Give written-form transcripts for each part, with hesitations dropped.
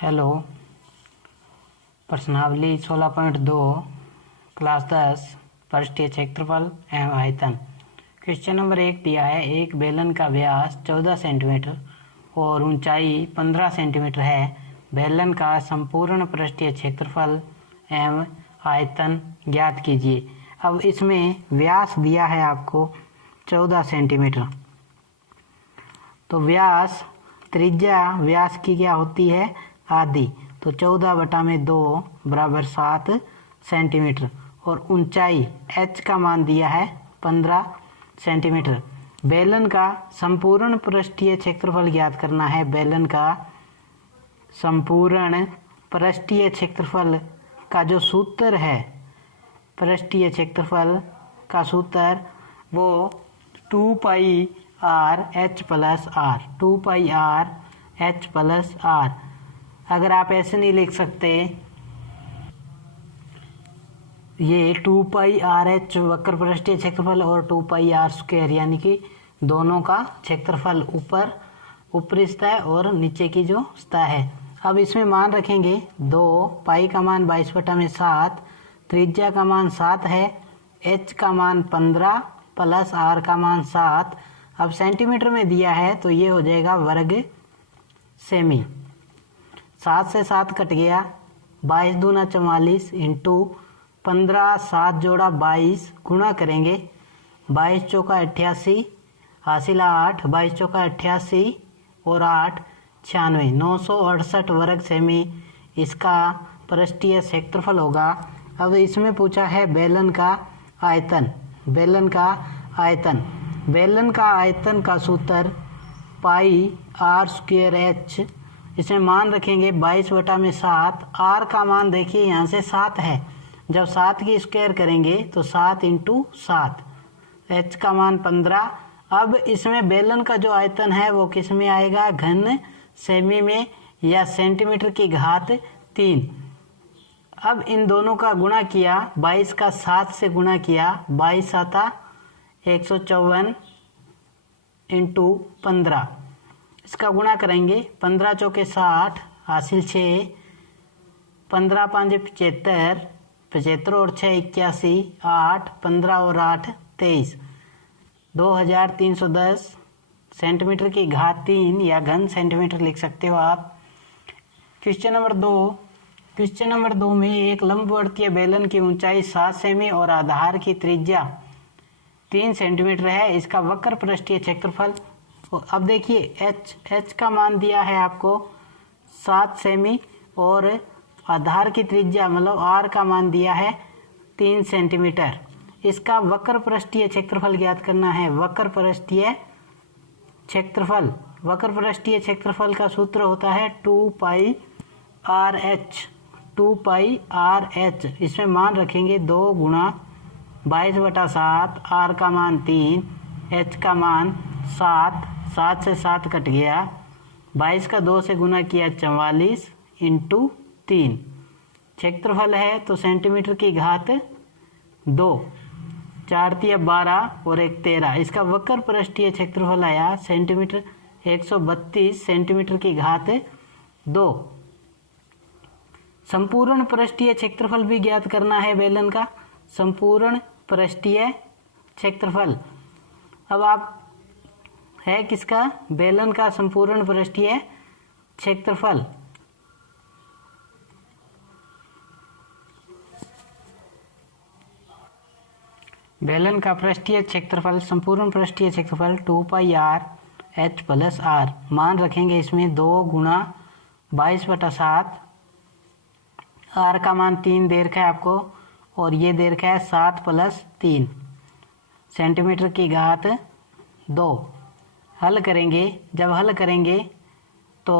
Hello. प्रश्नावली 16.2 class 10 पृष्ठीय क्षेत्रफल एवं आयतन। क्वेश्चन नंबर 1 दिया है, एक बेलन का व्यास 14 सेंटीमीटर और ऊंचाई 15 सेंटीमीटर है। बेलन का संपूर्ण पृष्ठीय क्षेत्रफल एवं आयतन ज्ञात कीजिए। अब इसमें व्यास दिया है आपको 14 सेंटीमीटर, तो व्यास त्रिज्या व्यास की क्या होती है, आधी, तो 14/2 बराबर 7 सेंटीमीटर। और ऊंचाई h का मान दिया है 15 सेंटीमीटर। बेलन का संपूर्ण पृष्ठीय क्षेत्रफल ज्ञात करना है। बेलन का संपूर्ण पृष्ठीय क्षेत्रफल का जो सूत्र है, पृष्ठीय क्षेत्रफल का सूत्र वो 2πr/h + r, 2πr/h + r। अगर आप ऐसे नहीं लिख सकते, ये 2πrh वक्र पृष्ठीय क्षेत्रफल और 2πr² यानी कि दोनों का क्षेत्रफल ऊपरी सतह और नीचे की जो सतह है। अब इसमें मान रखेंगे 2, पाई का मान 22/7, त्रिज्या का मान 7 है, h का मान 15 प्लस r का मान 7। अब सेंटीमीटर में दिया है तो ये हो जाएगा वर्ग सेमी। 7 से 7 कट गया, 22 दूना 44 इंटू 15, 7 जोड़ा 22 गुणा करेंगे, 22 चौका 88, हासिल 8, 22 चौका 88 और 8 96, 968 वर्ग सेमी इसका पृष्ठीय क्षेत्रफल होगा। अब इसमें पूछा है बेलन का आयतन। बेलन का आयतन, बेलन का आयतन का सूत्र πr²h। इसमें मान रखेंगे 22/7, r का मान देखिए यहाँ से 7 है, जब 7 की स्क्वायर करेंगे तो 7 × 7, h का मान 15। अब इसमें बेलन का जो आयतन है वो किस में आएगा, घन सेमी में या सेंटीमीटर की घात 3। अब इन दोनों का गुणा किया, 22 का 7 से गुणा किया, 22 आता 154 × 15, इसका गुणा करेंगे, 15 चौके 60, हासिल 6, 15 5 75, 75 और 6 81, 8, 15 और 8 23, 2310 सेंटीमीटर की घात 3 या घन सेंटीमीटर लिख सकते हो आप। Question number 2। क्वेश्चन नंबर 2 में एक लंबवर्तीय बेलन की ऊंचाई 7 सेमी और आधार की त्रिज्या 3 सेंटीमीटर है। इसका वक्र पृष्ठीय क्षेत्रफल, अब देखिए h का मान दिया है आपको 7 सेमी और आधार की त्रिज्या मतलब r का मान दिया है 3 सेंटीमीटर। इसका वक्र पृष्ठीय क्षेत्रफल ज्ञात करना है। वक्र पृष्ठीय क्षेत्रफल, वक्र पृष्ठीय क्षेत्रफल का सूत्र होता है 2πrh, 2πrh। इसमें मान रखेंगे 2 × 22/7, r का मान 3, h का मान 7, 7 से 7 कट गया, 22 का 2 से गुना किया 44 × 3, क्षेत्रफल है तो सेंटीमीटर की घात 2, 4 × 12 और 1 13। इसका वक्र पृष्ठीय क्षेत्रफल आया सेंटीमीटर 132 सेंटीमीटर की घात 2। संपूर्ण पृष्ठीय क्षेत्रफल भी ज्ञात करना है बेलन का, संपूर्ण पृष्ठीय क्षेत्रफल। अब आप है किसका, बेलन का संपूर्ण पृष्ठीय क्षेत्रफल। बेलन का पृष्ठीय क्षेत्रफल, संपूर्ण पृष्ठीय क्षेत्रफल 2πrh + r। मान रखेंगे इसमें 2 × 22/7, r का मान 3 दे रखा है आपको और ये दे रखा है 7 + 3 सेंटीमीटर की घात 2। हल करेंगे, जब हल करेंगे तो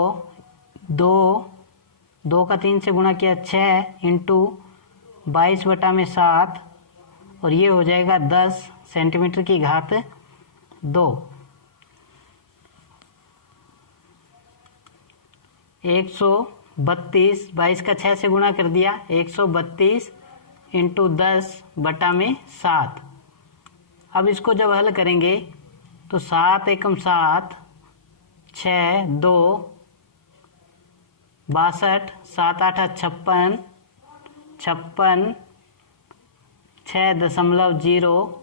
2 का 3 से गुणा किया 6 × 22/7 और ये हो जाएगा 10 सेंटीमीटर की घात 2। 132, 22 का 6 से गुणा कर दिया, 132 × 10/7। अब इसको जब हल करेंगे तो 7 × 7, 6, 2, 62, 7 8 56, 56, 6.0,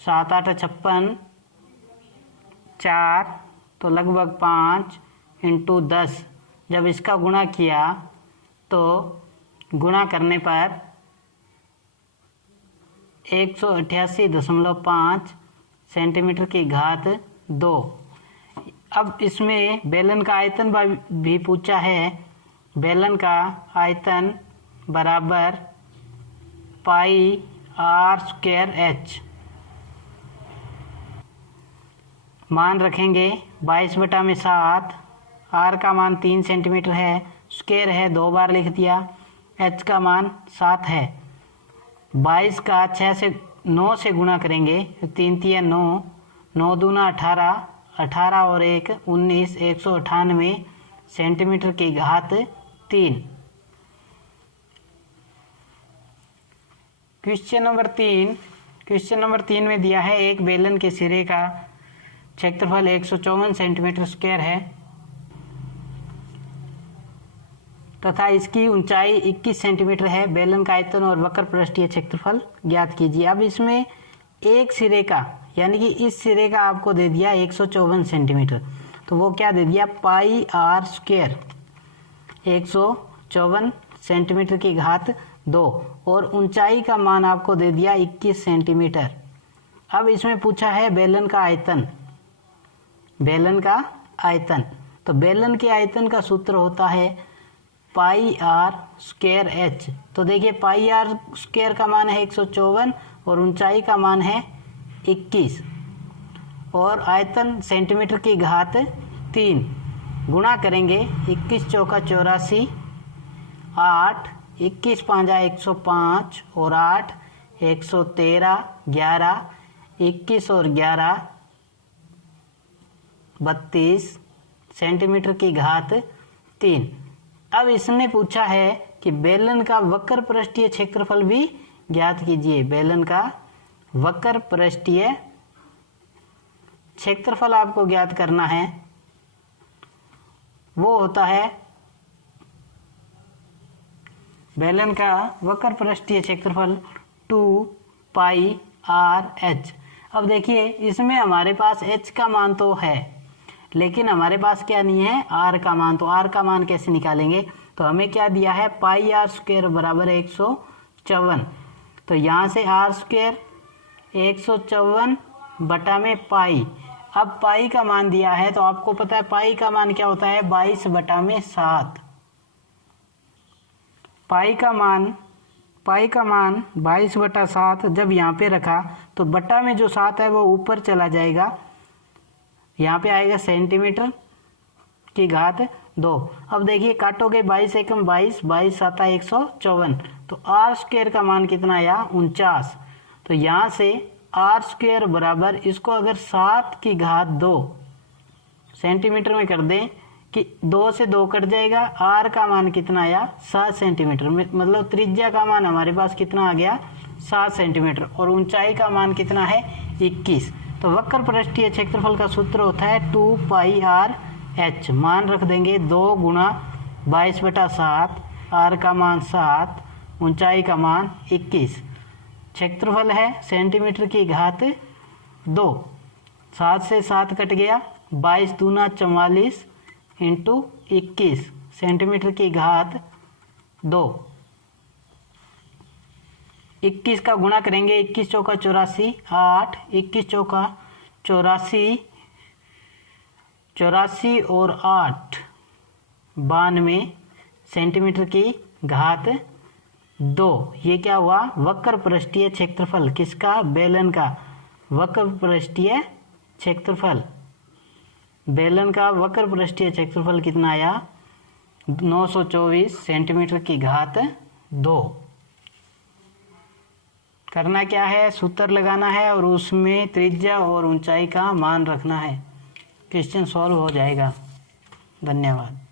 7 8 56, 4 तो लगभग 5 इंटू 10। जब इसका गुणा किया तो गुणा करने पर 188.5 सेंटीमीटर की घात 2। अब इसमें बेलन का आयतन भी पूछा है। बेलन का आयतन बराबर पाई आर स्क्वायर एच। मान रखेंगे 22/7। आर का मान 3 सेंटीमीटर है, स्क्वायर है 2 बार लिख दिया, एच का मान 7 है। 22 का 9 से गुणा करेंगे, 3 3 9, 9 दूना 18, 18 और 1 19, 198 सेंटीमीटर की घात 3। क्वेश्चन नंबर 3 में दिया है एक बेलन के सिरे का क्षेत्रफल 154 सेंटीमीटर स्क्वायर है तथा इसकी ऊंचाई 21 सेंटीमीटर है। बेलन का आयतन और वक्र पृष्ठीय क्षेत्रफल ज्ञात कीजिए। अब इसमें एक सिरे का यानी कि इस सिरे का आपको दे दिया 154 सेंटीमीटर, तो वो क्या दे दिया पाई आर स्क्वायर 154 सेंटीमीटर की घात 2 और ऊंचाई का मान आपको दे दिया 21 सेंटीमीटर। अब इसमें पूछा है बेलन का आयतन। तो बेलन के आयतन का सूत्र होता है पाई आर स्क्वायर एच। तो देखिए पाई आर स्क्वायर का मान है 154 और ऊंचाई का मान है 21 और आयतन सेंटीमीटर की घात 3। गुणा करेंगे 21 चौका 84, 8, 21 पाँजा 105 और 8 113, 11, 21 और 11 32 सेंटीमीटर की घात 3। अब इसने पूछा है कि बेलन का वक्र पृष्ठीय क्षेत्रफल भी ज्ञात कीजिए। बेलन का वक्र पृष्ठीय क्षेत्रफल आपको ज्ञात करना है, वो होता है बेलन का वक्र पृष्ठीय क्षेत्रफल 2 पाई आर एच। अब देखिए इसमें हमारे पास एच का मान तो है लेकिन हमारे पास क्या नहीं है आर का मान। तो आर का मान कैसे निकालेंगे? तो हमें क्या दिया है पाई आर स्क्वायर बराबर 154। तो यहाँ से आर स्क्वायर 154 बटा में पाई। अब पाई का मान दिया है तो आपको पता है पाई का मान क्या होता है 22/7। पाई का मान 22/7 जब यहाँ पे रखा तो बटा में जो 7 है वो ऊपर चला जाएगा, यहाँ पे आएगा सेंटीमीटर की घात 2। अब देखिए काटोगे 22 एकम 22, 22 7 154। तो आर स्क्वायर का मान कितना आया 49। तो यहाँ से आर स्क्वायर बराबर इसको अगर 7 की घात 2 सेंटीमीटर में कर दें कि 2 से 2 कट जाएगा, आर का मान कितना आया 7 सेंटीमीटर। मतलब त्रिज्या का मान हमारे पास कितना आ गया 7 सेंटीमीटर और ऊंचाई का मान कितना है 21। तो वक्र पृष्ठीय क्षेत्रफल का सूत्र होता है 2 पाई आर एच। मान रख देंगे 2 गुणा 22/7, आर का मान 7, ऊंचाई का मान 21। क्षेत्रफल है सेंटीमीटर की घात 2। 7 से 7 कट गया, 22 दूना 44 इंटू 21 सेंटीमीटर की घात 2। 21 का गुणा करेंगे, 21 चौका 84, 8, 21 चौका 84, 84 और 8 92 सेंटीमीटर की घात 2। ये क्या हुआ वक्र पृष्ठीय क्षेत्रफल किसका बेलन का। वक्र पृष्ठीय क्षेत्रफल बेलन का वक्र पृष्ठीय क्षेत्रफल कितना आया 924 सेंटीमीटर की घात 2। करना क्या है सूत्र लगाना है और उसमें त्रिज्या और ऊंचाई का मान रखना है। क्वेश्चन सॉल्व हो जाएगा। धन्यवाद।